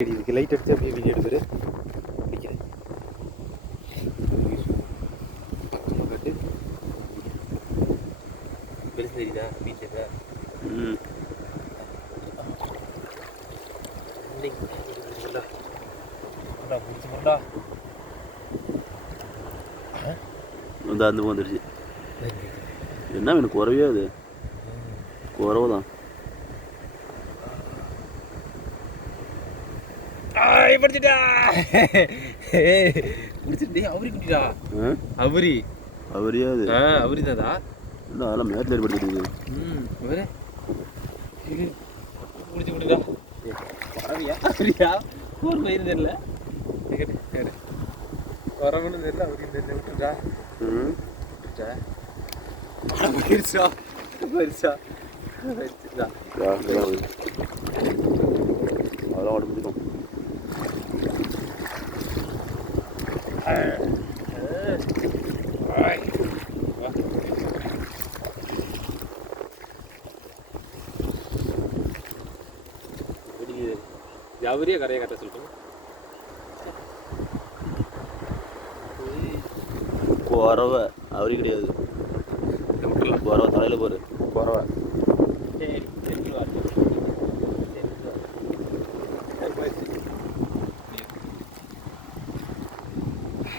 இதுக்கு லைட் எடுத்து அப்படியே வீடியோ எடுக்கிற பிடிக்கிறேன் பக்கமாக காட்டு பெருசு தெரியுதா மீன் தெரியுதா அந்த வந்துடுச்சு என்ன மீன் குறவே அது குறவு தான் பிடிச்சிட்டா பிடிச்சிட்டு அவரி குட்டிடா அவரி அவரியா அது அவரி தாதா இல்லை அதெல்லாம் மேட்ல ஏற்படுத்திட்டு வேற பிடிச்சி விட்டுடா பரவியா அவரியா ஒரு பயிர் தெரியல வரவனும் தெரியல அவரையும் தெரியல விட்டுட்டா விட்டுட்டா பயிர்ச்சா பயிர்ச்சா பயிர்ச்சுதா அதெல்லாம் ஓட முடியும் அவரே கரையை கட்ட சொல்லிட்டோம் குறவை அவரி கிடையாது குறவை தலையில் போரு குறவை